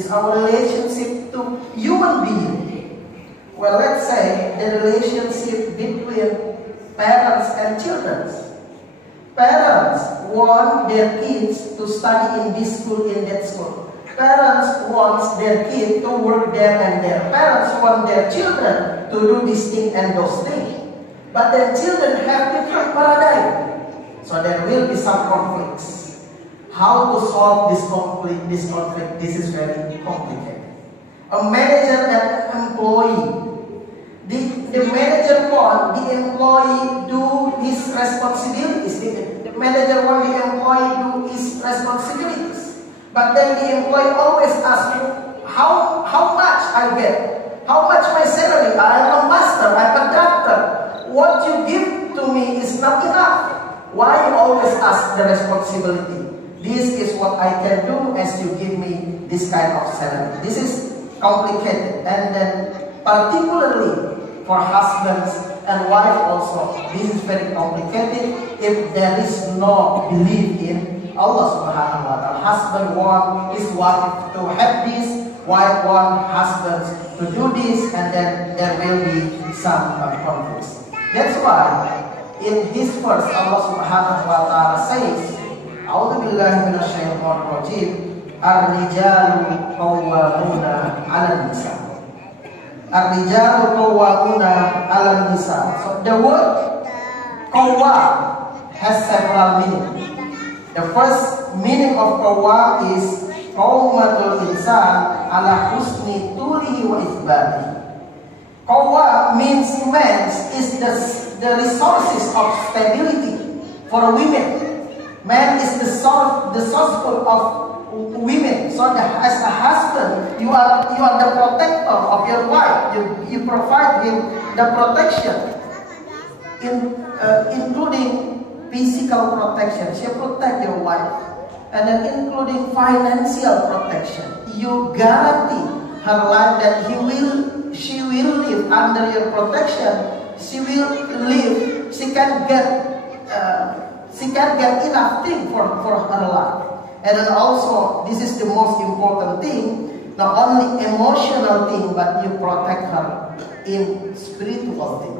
is our relationship to human being. Well, let's say the relationship between parents and children. Parents want their kids to study in this school, in that school. Parents want their kid to work there and there. Parents want their children to do this thing and those things. But their children have different paradigm. So there will be some conflicts. How to solve this conflict? This is very complicated. A manager and an employee. The manager want the employee do his responsibilities. The manager want the employee do his responsibilities. But then the employee always asks you, how much I get? How much my salary? I am a master, I am a doctor. What you give to me is not enough. Why you always ask the responsibility? This is what I can do as you give me this kind of salary. This is complicated. And then particularly for husbands and wife also, this is very complicated if there is no belief in Allah Subhanahu wa Ta'ala. Husband want his wife to have this, wife want husband to do this, and then there will be some conflicts. That's why in this verse Allah Subhanahu wa Ta'ala says, A'udzu billahi minasyaitonir rajim, ar-rijalu qawwamuna 'alan nisa. Ar-rijalu qawwamuna 'alan nisa. So the word qawwam has several meanings. The first meaning of qawwam is qawmatul insan ala husni tulihi wa ithbatihi. Qawwam means man is the resources of stability for women. Man is the source of women. So as a husband, you are the protector of your wife. You provide him the protection, including physical protection. She protect your wife, and then including financial protection. You guarantee her life that she will live under your protection. She will live. She can get enough thing for her life. And then also, this is the most important thing, not only emotional thing, but you protect her in spiritual thing.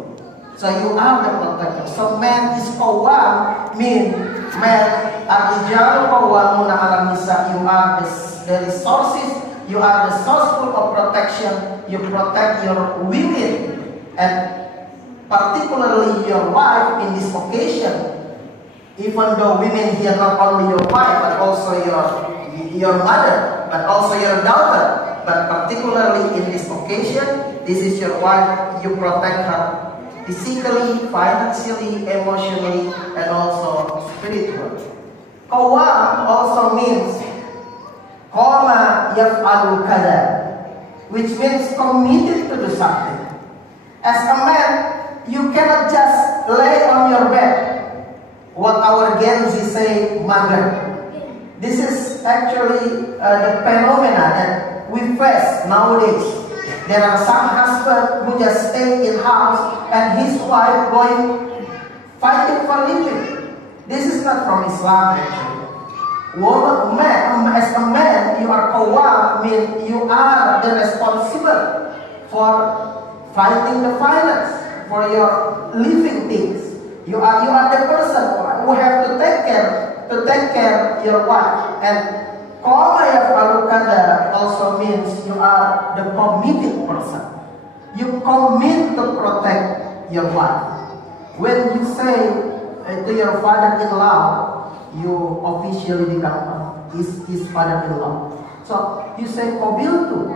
So you are the protector. So man is qawwam, mean man ar-rijalu qawwamuna 'alan nisa. You are the resources, you are the source of protection. You protect your women, and particularly your wife in this occasion. Even though women here not only your wife, but also your mother, but also your daughter. But particularly in this occasion, this is your wife. You protect her physically, financially, emotionally, and also spiritually. Qawwam also means qama yaf'alu kada, which means committed to do something. As a man, you cannot just lay on your bed. What our Gen Z say, mager. This is actually the phenomena that we face nowadays. There are some husbands who just stay in house and his wife going fighting for living. This is not from Islam actually. As a man, you are qawwam, mean you are the responsible for fighting the finance, for your living things. You are the person who have to take care your wife. And qama yaf'alu kada also means you are the committed person. You commit to protect your wife. When you say to your father-in-law, you officially become his father-in-law. So you say qabiltu,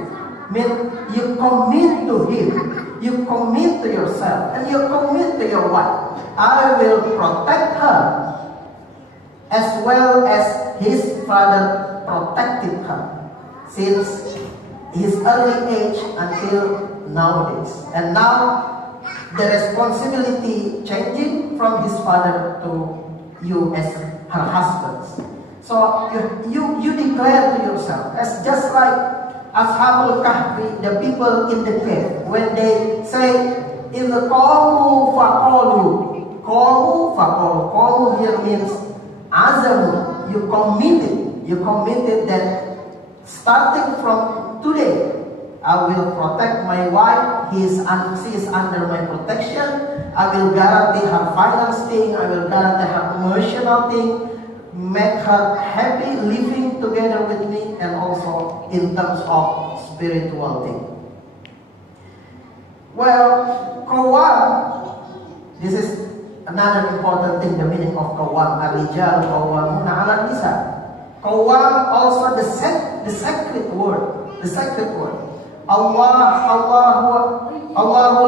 mean you commit to him, you commit to yourself, and you commit to your wife. I will protect her as well as his father protected her since his early age until nowadays. And now the responsibility changing from his father to you as her husband. So you declare to yourself, as just like Ashabul Kahfi, the people in the cave, when they say, in the qamu faqalu. Qamu here means azamu. You committed that starting from today, I will protect my wife. She is under my protection. I will guarantee her finance thing. I will guarantee her emotional thing. Make her happy living together with me, and also in terms of spiritual thing. Well, Qawwam, this is another important thing, the meaning of Qawwam. Ar-rijal qawwamuna 'ala nisa. Qawwam also the sacred word. The sacred word. Allahu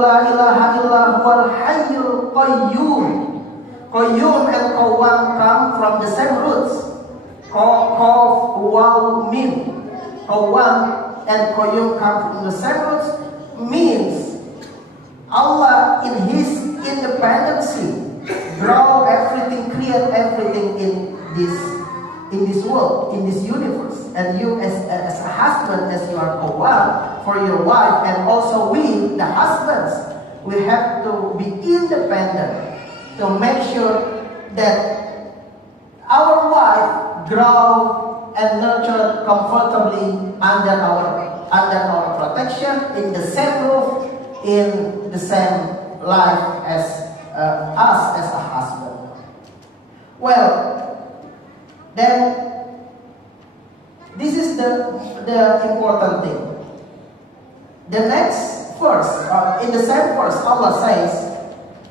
la ilaha illa huwal hayyul qayyum. Qayyum and Qawwam come from the same roots. Qaf, waw, mim. Qawwam and Qayyum come from the same roots. Means Allah in His independency grow everything, create everything in this world, in this universe. And you as a husband, as you are Qawwam for your wife, and also we, the husbands, we have to be independent to make sure that our wife grow and nurture comfortably under our protection, in the same roof, in the same life as us as a husband. Well, then this is the important thing. The next verse, in the same verse, Allah says,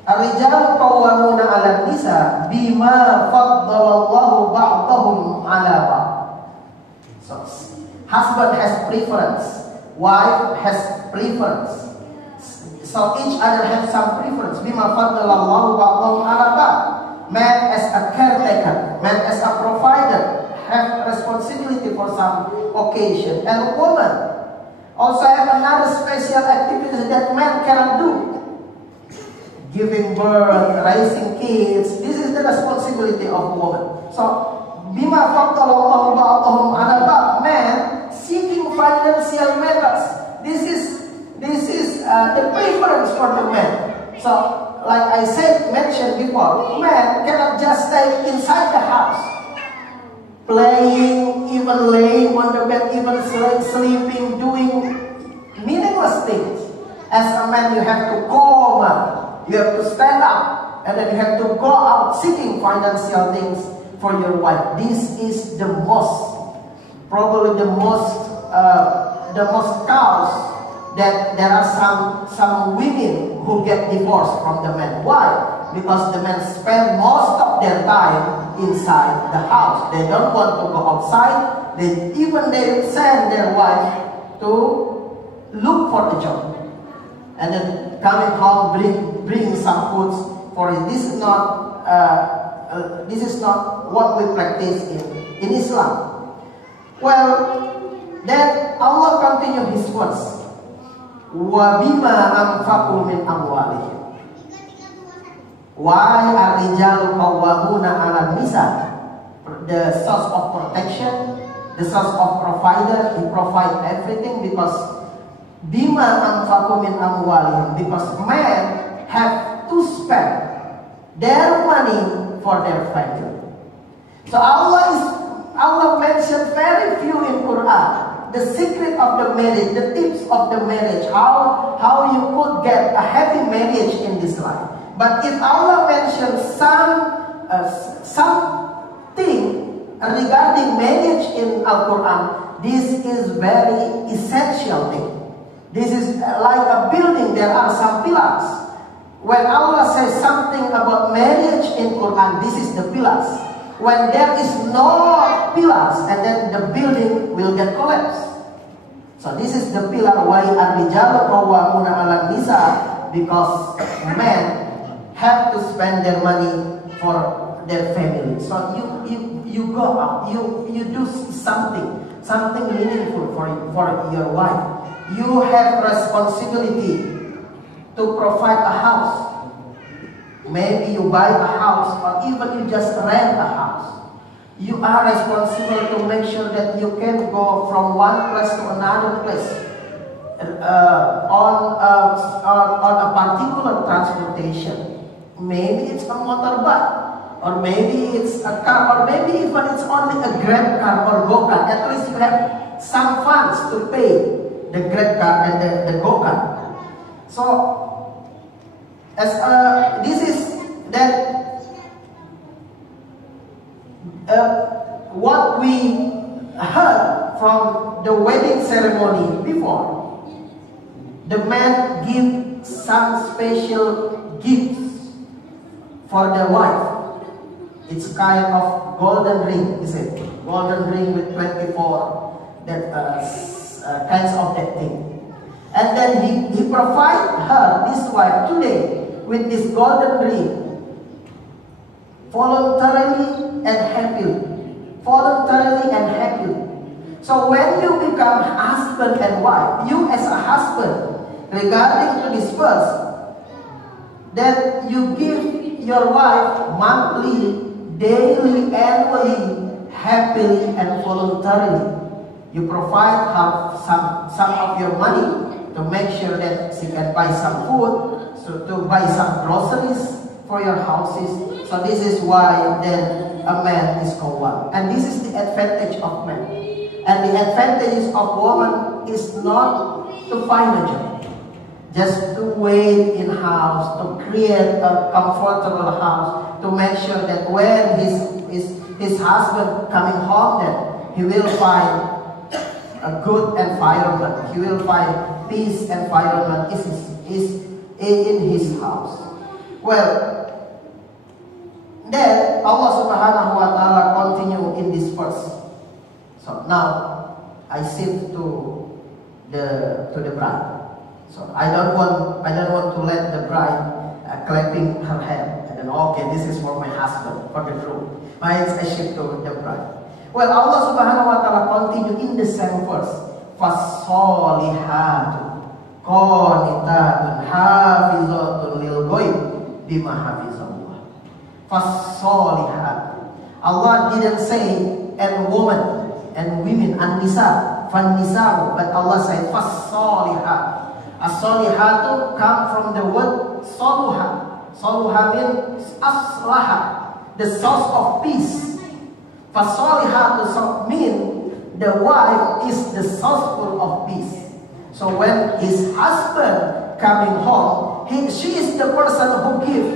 "Ar-rijalu qawwamuna 'ala nisa bima faddalallahu ba'dahum 'ala ba'd." So, husband has preference, wife has preference. So each other has some preference. Bima faddalallahu ba'dahum 'ala ba'd. Man as a caretaker, man as a provider, have responsibility for some occasion, and woman also have another special activity that man cannot do. Giving birth, raising kids, this is the responsibility of woman. So, bima faddalallahu ba'dahum 'ala ba'd, man seeking financial matters. This is the preference for the man. So, like I mentioned before, man cannot just stay inside the house, playing, even laying on the bed, even sleeping, doing meaningless things. As a man, you have to go out, you have to stand up, and then you have to go out seeking financial things for your wife. This is probably the most cause that there are some women who get divorced from the man. Why? Because the men spend most of their time inside the house. They don't want to go outside. They send their wife to look for a job, and then coming home bring some foods for it. This is not what we practice in Islam. Well, then Allah continue His words. Wa bima anfaqu min amwalihim. Why are rijalu qawwamuna 'ala nisa? The source of protection, the source of provider, He provide everything because bima anfaqu min amwalihim, because men have to spend their money for their family. So Allah mentioned very few in Quran. The secret of the marriage, the tips of the marriage, how you could get a happy marriage in this life. But if Allah mentions something regarding marriage in Al-Quran, this is very essential thing. This is like a building, there are some pillars. When Allah says something about marriage in Quran, this is the pillars. When there is no pillars, and then the building will get collapsed. So this is the pillar why ar-rijalu qawwamuna 'ala nisa, because men have to spend their money for their family. So you go out, you do something meaningful for your wife. You have responsibility to provide a house. Maybe you buy a house, or even you just rent a house. You are responsible to make sure that you can go from one place to another place on a particular transportation. Maybe it's a motorbike, or maybe it's a car, or maybe even it's only a Grab car or go-kart. At least you have some funds to pay the Grab card and the Go card. So, as this is that what we heard from the wedding ceremony before. The man give some special gifts for the wife. It's kind of golden ring, is it? Golden ring with 24 that kinds of that thing. And then he provide her, this wife, today with this golden ring, voluntarily and happily. Voluntarily and happily. So when you become husband and wife, you as a husband, regarding to this verse, that you give your wife monthly, daily, annually, happily and voluntarily. You provide her some of your money to make sure that she can buy some food, so to buy some groceries for your houses. So this is why then a man is called one. And this is the advantage of man. And the advantage of woman is not to find a job, just to wait in house, to create a comfortable house, to make sure that when his husband coming home, that he will find a good environment. He will find peace environment is in his house. Well, then Allah Subhanahu wa Ta'ala continue in this verse. So now I shift to the bride. So I don't want to let the bride clapping her hand and then okay, this is for my husband, for the groom. I shift to the bride. Well, Allah Subhanahu wa Ta'ala continue in the same verse. Fasolihatu qanitatun hafizatun lil ghaib bima hafizallah. Fasolihatu. Allah didn't say and woman and women, an-nisa, fan-nisa, but Allah said fas-solihat. As-solihatu come from the word soluha. Soluha means aslaha, the source of peace. Fas-solihatu mean the wife is the sourceful of peace. So when his husband coming home, she is the person who give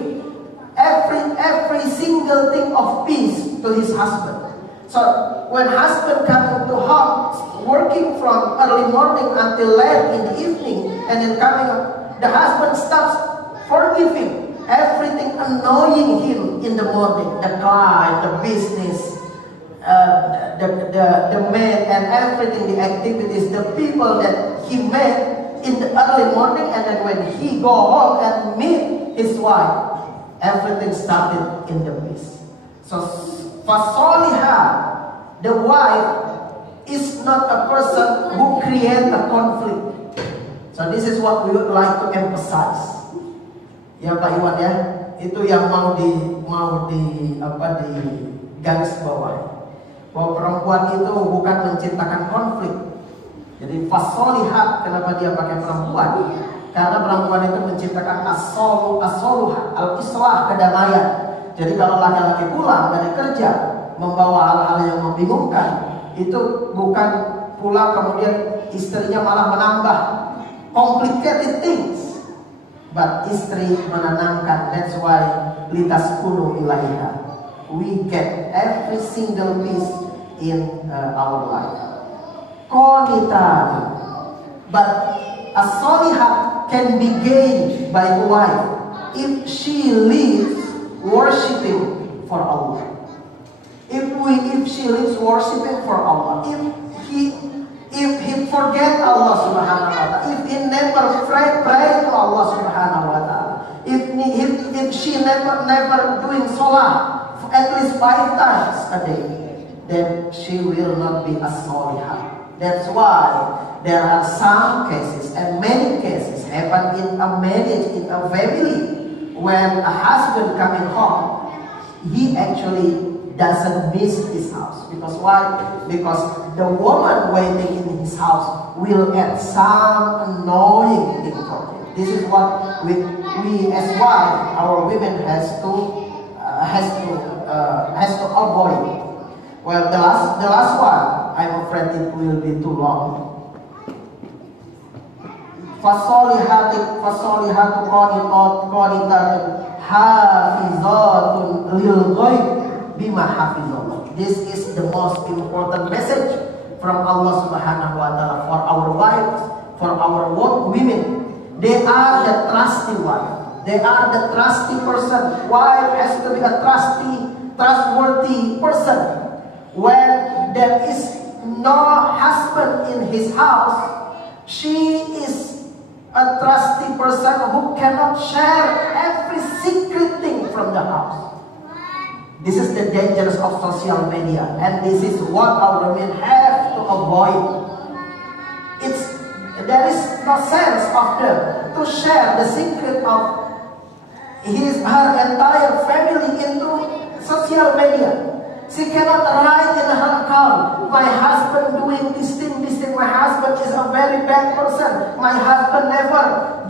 every single thing of peace to his husband. So when husband coming to home, working from early morning until late in the evening, and then coming up, the husband starts forgiving everything annoying him in the morning, the client, the business, the man, and everything, the activities, the people that he met in the early morning, and then when he go home and meet his wife, everything started in the peace. So Fasolihah, the wife, is not a person who create a conflict. So this is what we would like to emphasize. Ya Pak Iwan ya, itu yang mau di garis bawah. Bahwa perempuan itu bukan menciptakan konflik. Jadi fasolihah, kenapa dia pakai perempuan? Karena perempuan itu menciptakan as-soluha, al-islah, kedamaian. Jadi kalau laki-laki pulang dari kerja membawa hal-hal yang membingungkan, itu bukan pulang kemudian istrinya malah menambah complicated things, but istri menenangkan. That's why litaskunu ilaiha, we get every single piece in our life. Qanitan, but as-solihah can be gained by a wife if she lives worshiping for Allah. If she lives worshiping for Allah, if he forget Allah Subhanahu wa Ta'ala, if he never pray to Allah Subhanahu wa Ta'ala, if she never doing salah at least 5 times a day, then she will not be a solihah. That's why there are some cases and many cases happen in a marriage, in a family, when a husband coming home, he actually doesn't miss his house. Because why? Because the woman waiting in his house will add some annoying thing for him. This is what we as wives, our women has to avoid. Well, the last one. I'm afraid it will be too long. Fasolihatu qanitatun hafizatun lil ghaib bima hafizallah. This is the most important message from Allah Subhanahu wa taala for our wives, for our women. They are the trusty wife. They are the trusty person. Wife has to be a trustworthy person. When there is no husband in his house, she is a trusty person who cannot share every secret thing from the house. This is the dangers of social media, and this is what our women have to avoid. There is no sense of them to share the secret of her entire family into social media. She cannot write in her account, my husband doing this thing, my husband is a very bad person, my husband never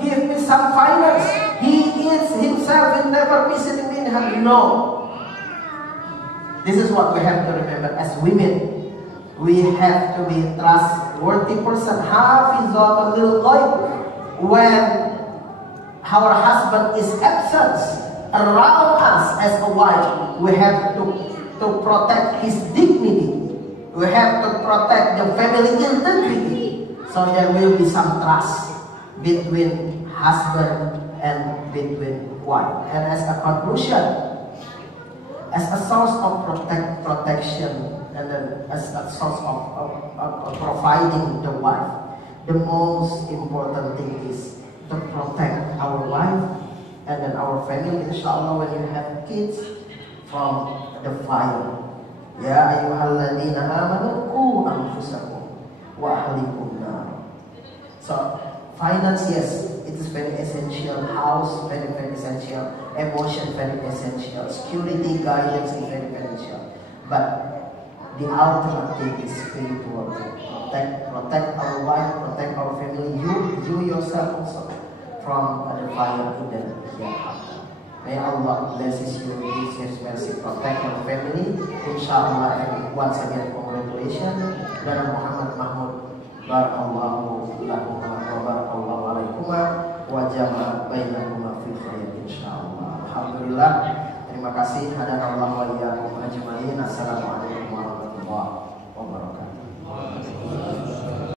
give me some finance, he eats himself, he never visiting me. No. This is what we have to remember as women. We have to be trustworthy person. Hafizatul lil ghaib. When our husband is absent around us as a wife, we have to protect his dignity. We have to protect the family integrity. So there will be some trust between husband and between wife. And as a conclusion, as a source of protection, and then as a source of providing the wife, the most important thing is to protect our wife and then our family, inshallah, when you have kids, from the fire. Ya ayyuhalladzina amanu qu anfusakum wa ahlikum nar. So finance, yes, it is very essential. House, very essential. Emotion, very essential. Security, guidance is very essential. But the ultimate thing is spiritual. Protect our wife, protect our family. You yourself also from the fire in the hereafter. May Allah blesses you with His mercy, protect your family, inshallah. And once again, congratulations, Brother Muhammad Mahmud. Barakallahu lakuma wa barakallahu alaikuma wa jama'a bainakuma fi khair, inshallah. Alhamdulillah. Terima kasih. Hadanallahu wa iyyakum ajma'in. Assalamualaikum warahmatullahi wabarakatuh.